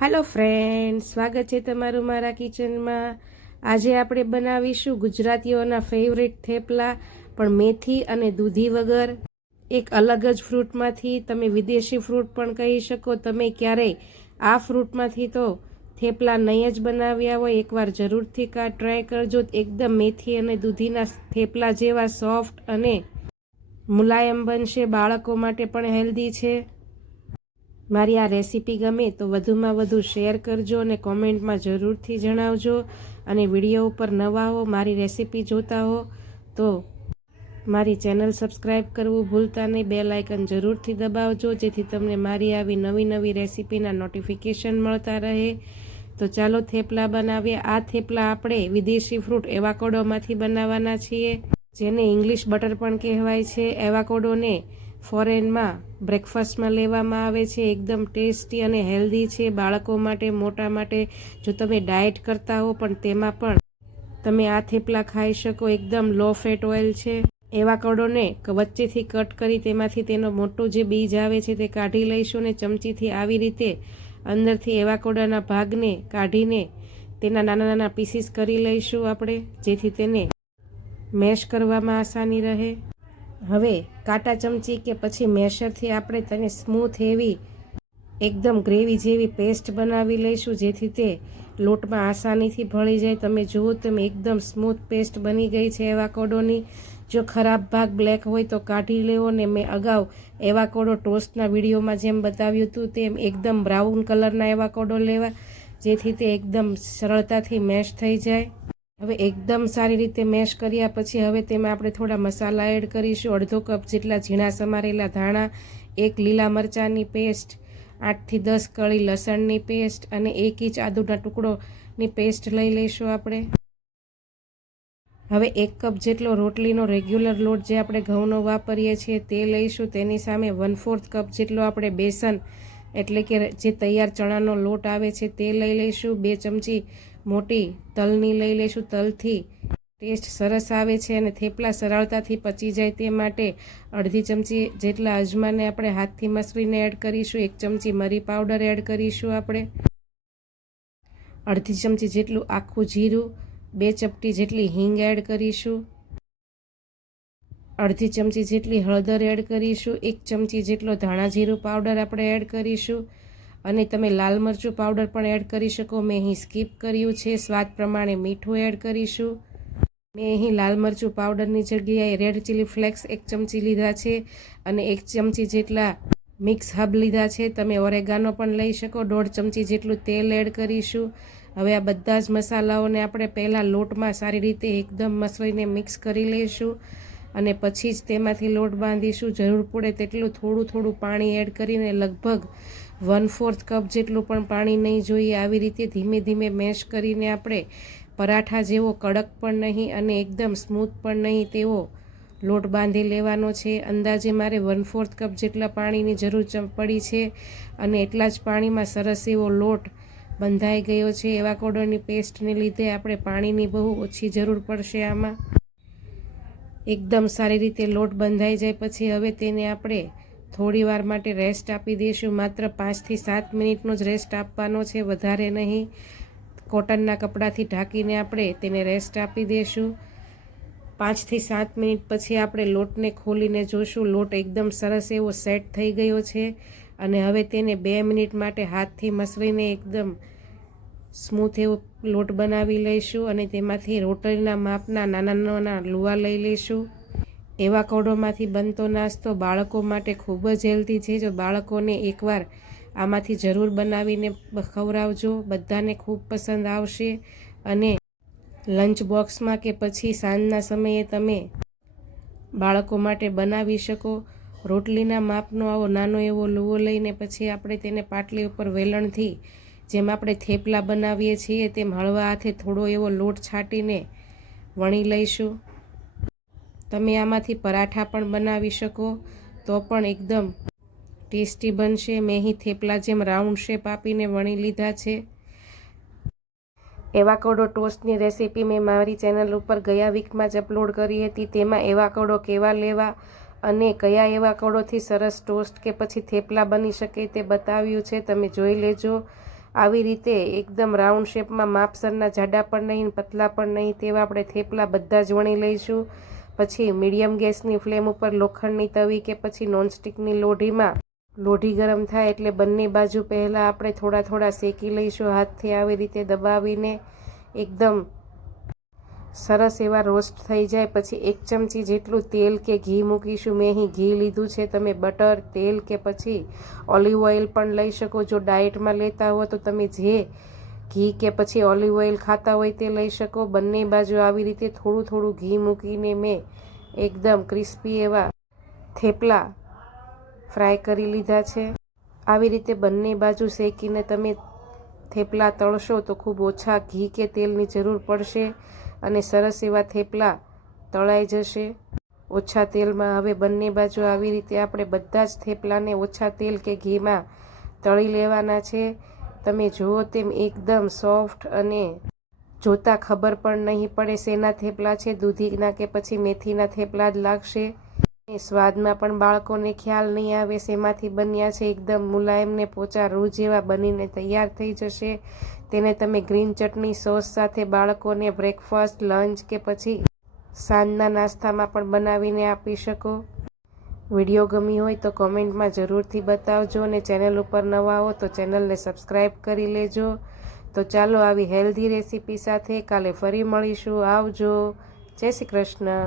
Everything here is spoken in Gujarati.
हेलो फ्रेंड्स, स्वागत है तमारू मारा किचन में। आज આપણે બનાવીશું ગુજરાતીઓના ફેવરેટ થેપલા, પણ મેથી અને દૂધી વગર। એક અલગ જ ફ્રૂટમાંથી, તમે વિદેશી ફ્રૂટ પણ કહી શકો। તમે ક્યારેય આ ફ્રૂટમાંથી તો થેપલા નહીં જ બનાવ્યા હોય, એકવાર જરૂરથી ટ્રાય કરજો। એકદમ મેથી અને દૂધીના થેપલા જેવા સોફ્ટ અને મુલાયમ બનશે। બાળકો માટે પણ હેલ્ધી છે। મારી આ રેસીપી ગમે તો વધુમાં વધુ શેર કરજો અને કોમેન્ટમાં જરૂરથી જણાવજો। અને વિડીયો ઉપર નવા હો, મારી રેસીપી જોતા હો તો મારી ચેનલ સબસ્ક્રાઈબ કરવું ભૂલતા નહીં। બેલ આઇકન જરૂરથી દબાવજો જેથી તમને મારી આવી નવી રેસીપીના નોટિફિકેશન મળતા રહે। તો ચાલો થેપલા બનાવીએ। આ થેપલા આપણે વિદેશી ફ્રૂટ એવાકોડોમાંથી બનાવવાના છીએ, જેને ઇંગ્લિશ બટર પણ કહેવાય છે। એવાકોડોને ફોરેનમાં બ્રેકફાસ્ટમાં લેવામાં આવે છે। એકદમ ટેસ્ટી અને હેલ્ધી છે, બાળકો માટે, મોટા માટે। જો તમે ડાયટ કરતા હો પણ તેમાં પણ તમે આ થેપલા ખાઈ શકો। એકદમ લો ફેટ ઓઇલ છે। એવાકોડોને વચ્ચેથી કટ કરી તેમાંથી તેનો મોટો જે બીજ આવે છે તે કાઢી લઈશું અને ચમચીથી આવી રીતે અંદરથી એવાકોડાના ભાગને કાઢીને તેના નાના પીસીસ કરી લઈશું આપણે, જેથી તેને મેશ કરવામાં આસાની રહે। હવે કાંટા ચમચી કે પછી મેશરથી આપણે તેને સ્મૂથ એવી એકદમ ગ્રેવી જેવી પેસ્ટ બનાવી લઈશું, જેથી તે લોટમાં આસાનીથી ભળી જાય। તમે જુઓ તેમ એકદમ સ્મૂથ પેસ્ટ બની ગઈ છે એવાકોડોની। જો ખરાબ ભાગ બ્લેક હોય તો કાઢી લેવો ને મેં અગાઉ એવાકોડો ટોસ્ટના વિડીયોમાં જેમ બતાવ્યું હતું તેમ એકદમ બ્રાઉન કલરના એવાકોડો લેવા, જેથી તે એકદમ સરળતાથી મેશ થઈ જાય। હવે એકદમ સારી રીતે મેશ કર્યા પછી હવે તેમાં આપણે થોડા મસાલા એડ કરીશું। અડધો કપ જેટલા ઝીણા સમારેલા ધાણા, 1 લીલા મરચાંની પેસ્ટ, 8 થી 10 કળી લસણની પેસ્ટ અને 1 ઇંચ આદુના ટુકડોની પેસ્ટ લઈ લઈશું આપણે। હવે 1 કપ જેટલો રોટલીનો રેગ્યુલર લોટ જે આપણે ઘઉંનો વાપરીએ છીએ તે લઈશું। તેની સામે 1/4 કપ જેટલો આપણે બેસન એટલે કે જે તૈયાર ચણાનો લોટ આવે છે તે લઈ લઈશું। 2 ચમચી મોટી તલની લઈ લઈશું। તલથી ટેસ્ટ સરસ આવે છે અને થેપલા સરળતાથી પચી જાય તે માટે અડધી ચમચી જેટલા અજમાને આપણે હાથથી મસળીને એડ કરીશું। 1 ચમચી મરી પાવડર એડ કરીશું આપણે, અડધી ચમચી જેટલું આખું જીરું, 2 ચપટી જેટલી હિંગ એડ કરીશું, અડધી ચમચી જેટલી હળદર એડ કરીશું, 1 ચમચી જેટલો ધાણા જીરું પાવડર આપણે એડ કરીશું અને તમે લાલ મરચું પાવડર પણ એડ કરી શકો। મેં અહીં સ્કીપ કર્યું છે। સ્વાદ પ્રમાણે મીઠું એડ કરીશું। મેં અહીં લાલ મરચું પાવડરની જગ્યાએ રેડ ચીલી ફ્લેક્સ 1 ચમચી લીધા છે અને 1 ચમચી જેટલા મિક્સ હબ લીધા છે। તમે ઓરેગાનો પણ લઈ શકો। 1.5 ચમચી જેટલું તેલ એડ કરીશું। હવે આ બધા જ મસાલાઓને આપણે પહેલાં લોટમાં સારી રીતે એકદમ મસળીને મિક્સ કરી લઈશું અને પછી જ તેમાંથી લોટ બાંધીશું। જરૂર પડે તેટલું થોડું પાણી એડ કરીને લગભગ 1/4 કપ જેટલું પણ પાણી નહીં જોઈએ। આવી રીતે ધીમે ધીમે મેશ કરીને આપણે પરાઠા જેવો કડક પણ નહીં અને એકદમ સ્મૂથ પણ નહીં તેવો લોટ બાંધી લેવાનો છે। અંદાજે મારે 1/4 કપ જેટલા પાણીની જરૂર પડી છે અને એટલા જ પાણીમાં સરસ એવો લોટ બંધાઈ ગયો છે। એવાકોડોની પેસ્ટને લીધે આપણે પાણીની બહુ ઓછી જરૂર પડશે આમાં। એકદમ સારી રીતે લોટ બંધાઈ જાય પછી હવે તેને આપણે થોડી વાર માટે રેસ્ટ આપી દઈશું। માત્ર 5 થી 7 મિનિટનો જ રેસ્ટ આપવાનો છે, વધારે નહીં। કોટનના કપડાથી ઢાંકીને આપણે તેને રેસ્ટ આપી દઈશું। 5 થી 7 મિનિટ પછી આપણે લોટને ખોલીને જોશું। લોટ એકદમ સરસ એવો સેટ થઈ ગયો છે અને હવે તેને 2 મિનિટ માટે હાથથી મસળીને એકદમ સ્મૂથ એવો લોટ બનાવી લઈશું અને તેમાંથી રોટલીના માપના નાના લુવા લઈ લઈશું। એવાકોડોમાંથી બનતો નાસ્તો બાળકો માટે ખૂબ જ હેલ્ધી છે। જો બાળકોને એકવાર આમાંથી જરૂર બનાવીને ખવડાવજો, બધાને ખૂબ પસંદ આવશે અને લંચ બોક્સમાં કે પછી સાંજના સમયે તમે બાળકો માટે બનાવી શકો। રોટલીના માપનો આવો નાનો એવો લુવો લઈને પછી આપણે તેને પાટલી ઉપર વેલણથી જેમ આપણે થેપલા બનાવીએ છીએ તેમ હળવા હાથે થોડો એવો લોટ છાંટીને વણી લઈશું। તમે આમાંથી પરાઠા પણ બનાવી શકો તો પણ એકદમ ટેસ્ટી બનશે। મેં અહીં થેપલા જેમ રાઉન્ડ શેપ આપીને વણી લીધા છે। એવાકોડો ટોસ્ટની રેસીપી મેં મારી ચેનલ ઉપર ગયા વીકમાં જ અપલોડ કરી હતી। તેમાં એવાકોડો કેવા લેવા અને કયા એવાકોડોથી સરસ ટોસ્ટ કે પછી થેપલા બની શકે તે બતાવ્યું છે, તમે જોઈ લેજો। આવી રીતે એકદમ રાઉન્ડ શેપમાં માપસરના જાડા પણ નહીં પતલા પણ નહીં તેવા આપણે થેપલા બધા જ વણી લઈશું. પછી મીડિયમ ગેસની ફ્લેમ ઉપર લોખંડની તવી કે પછી નોનસ્ટિકની લોઢી ગરમ થાય એટલે બંને બાજુ પહેલાં આપણે થોડા થોડા શેકી લઈશું. હાથથી આવી રીતે દબાવીને એકદમ સરસ એવા રોસ્ટ થઈ જાય પછી 1 ચમચી જેટલું તેલ કે ઘી મૂકીશું. મેં અહીં ઘી લીધું છે. તમે બટર, તેલ કે પછી ઓલિવ ઓઇલ પણ લઈ શકો. જો ડાયટમાં લેતા હો તો તમે જે ઘી કે પછી ઓલિવ ઓઇલ ખાતા હોય તે લઈ શકો. બંને બાજુ આવી રીતે થોડું થોડું ઘી મૂકીને મેં એકદમ ક્રિસ્પી એવા થેપલા ફ્રાય કરી લીધા છે. આવી રીતે બંને બાજુ શેકીને તમે થેપલા તળશો તો ખૂબ ઓછા ઘી કે તેલની જરૂર પડશે અને સરસ એવા થેપલા તળાઈ જશે ઓછા તેલમાં. હવે બંને બાજુ આવી રીતે આપણે બધા જ થેપલાને ઓછા તેલ કે ઘીમાં તળી લેવાના છે. તમે જુઓ તેમ એકદમ સોફ્ટ અને જોતાં ખબર પણ નહીં પડે શેના થેપલા છે, દૂધીના કે પછી મેથીના થેપલા જ લાગશે. સ્વાદમાં પણ બાળકોને ખ્યાલ નહીં આવે શેમાંથી બન્યા છે. એકદમ મુલાયમ ને પોચા રૂ જેવા બનીને તૈયાર થઈ જશે. તેને તમે ગ્રીન ચટણી સોસ સાથે બાળકોને બ્રેકફાસ્ટ, લંચ કે પછી સાંજના નાસ્તામાં પણ બનાવીને આપી શકો. વિડીયો ગમી હોય તો કોમેન્ટમાં જરૂરથી બતાવજો અને ચેનલ ઉપર નવા હો તો ચેનલને સબસ્ક્રાઈબ કરી લેજો. તો ચાલો આવી હેલ્ધી રેસીપી સાથે કાલે ફરી મળીશું. આવજો. જય શ્રી કૃષ્ણ.